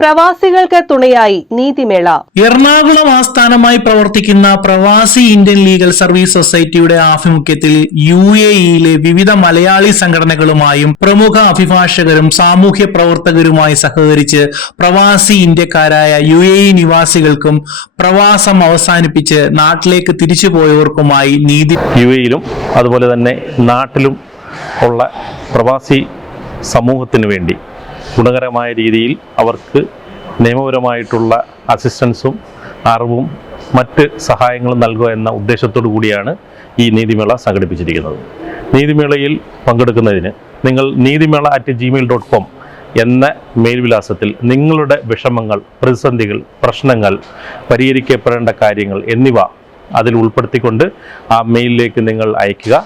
പ്രവാസികൾക്ക് തുണയായി നീതിമേള. എറണാകുളം ആസ്ഥാനമായി പ്രവർത്തിക്കുന്ന പ്രവാസി ഇന്ത്യൻ ലീഗൽ സർവീസ് സൊസൈറ്റിയുടെ ആഭിമുഖ്യത്തിൽ UAE-യിലെ വിവിധ മലയാളി സംഘടനകളുമായും പ്രമുഖ അഭിഭാഷകരും സാമൂഹ്യ പ്രവർത്തകരുമായി സഹകരിച്ച് പ്രവാസി ഇന്ത്യക്കാരായ UAE നിവാസികൾക്കും പ്രവാസം അവസാനിപ്പിച്ച് നാട്ടിലേക്ക് തിരിച്ചുപോയവർക്കുമായി നീതി UAE-യിലും അതുപോലെ തന്നെ നാട്ടിലും ഉള്ള പ്രവാസി സമൂഹത്തിന് വേണ്ടി ഗുണകരമായ രീതിയിൽ അവർക്ക് നിയമപരമായിട്ടുള്ള അസിസ്റ്റൻസും അറിവും മറ്റ് സഹായങ്ങളും നൽകുക എന്ന ഉദ്ദേശത്തോടു കൂടിയാണ് ഈ നീതിമേള സംഘടിപ്പിച്ചിരിക്കുന്നത്. നീതിമേളയിൽ പങ്കെടുക്കുന്നതിന് നിങ്ങൾ needimela@gmail.com എന്ന മെയിൽ വിലാസത്തിൽ നിങ്ങളുടെ വിഷമങ്ങൾ, പ്രതിസന്ധികൾ, പ്രശ്നങ്ങൾ, പരിഹരിക്കപ്പെടേണ്ട കാര്യങ്ങൾ എന്നിവ അതിൽ ഉൾപ്പെടുത്തിക്കൊണ്ട് ആ മെയിലിലേക്ക് നിങ്ങൾ അയയ്ക്കുക.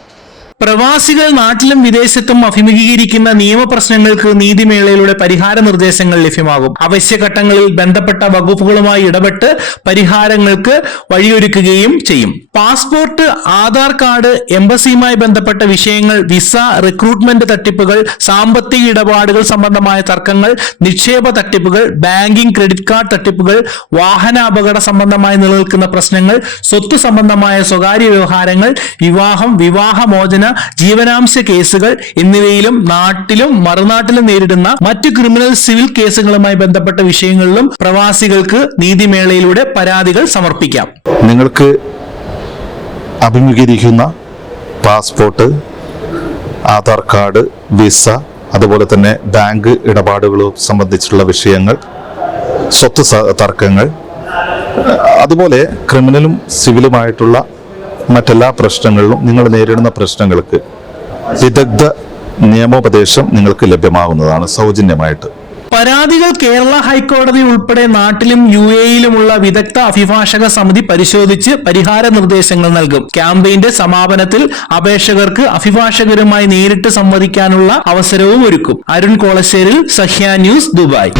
പ്രവാസികൾ നാട്ടിലും വിദേശത്തും അഭിമുഖീകരിക്കുന്ന നിയമപ്രശ്നങ്ങൾക്ക് നീതിമേളയിലൂടെ പരിഹാര നിർദ്ദേശങ്ങൾ ലഭ്യമാകും. അവശ്യഘട്ടങ്ങളിൽ ബന്ധപ്പെട്ട വകുപ്പുകളുമായി ഇടപെട്ട് പരിഹാരങ്ങൾക്ക് വഴിയൊരുക്കുകയും ചെയ്യും. പാസ്പോർട്ട്, ആധാർ കാർഡ്, എംബസിയുമായി ബന്ധപ്പെട്ട വിഷയങ്ങൾ, വിസ, റിക്രൂട്ട്മെന്റ് തട്ടിപ്പുകൾ, സാമ്പത്തിക ഇടപാടുകൾ സംബന്ധമായ തർക്കങ്ങൾ, നിക്ഷേപ തട്ടിപ്പുകൾ, ബാങ്കിംഗ്, ക്രെഡിറ്റ് കാർഡ് തട്ടിപ്പുകൾ, വാഹന അപകട സംബന്ധമായി നിലനിൽക്കുന്ന പ്രശ്നങ്ങൾ, സ്വത്ത് സംബന്ധമായ സ്വകാര്യ വ്യവഹാരങ്ങൾ, വിവാഹം, വിവാഹമോചന, ജീവനാംശ കേസുകൾ എന്നിവയിലും നാട്ടിലും മറുനാട്ടിലും നേരിടുന്ന മറ്റു ക്രിമിനൽ, സിവിൽ കേസുകളുമായി ബന്ധപ്പെട്ട വിഷയങ്ങളിലും പ്രവാസികൾക്ക് നീതിമേളയിലൂടെ പരാതികൾ സമർപ്പിക്കാം. നിങ്ങൾക്ക് അഭിമുഖീകരിക്കുന്ന പാസ്പോർട്ട്, ആധാർ കാർഡ്, വിസ, അതുപോലെ തന്നെ ബാങ്ക് ഇടപാടുകളും സംബന്ധിച്ചുള്ള വിഷയങ്ങൾ, സ്വത്ത് തർക്കങ്ങൾ, അതുപോലെ ക്രിമിനലും സിവിലുമായിട്ടുള്ള മറ്റെല്ലാ പ്രശ്നങ്ങളിലും നിങ്ങൾ നേരിടുന്ന പ്രശ്നങ്ങൾക്ക് വിദഗ്ധ നിയമോപദേശം നിങ്ങൾക്ക് ലഭ്യമാകുന്നതാണ് സൗജന്യമായിട്ട്. പരാതികൾ കേരള ഹൈക്കോടതി ഉൾപ്പെടെ നാട്ടിലും UAE-യിലുമുള്ള വിദഗ്ധ അഭിഭാഷക സമിതി പരിശോധിച്ച് പരിഹാര നിർദ്ദേശങ്ങൾ നൽകും. ക്യാമ്പയിന്റെ സമാപനത്തിൽ അപേക്ഷകർക്ക് അഭിഭാഷകരുമായി നേരിട്ട് സംവദിക്കാനുള്ള അവസരവും ഒരുക്കും. Arun Kolasseril, Sahya news, Dubai.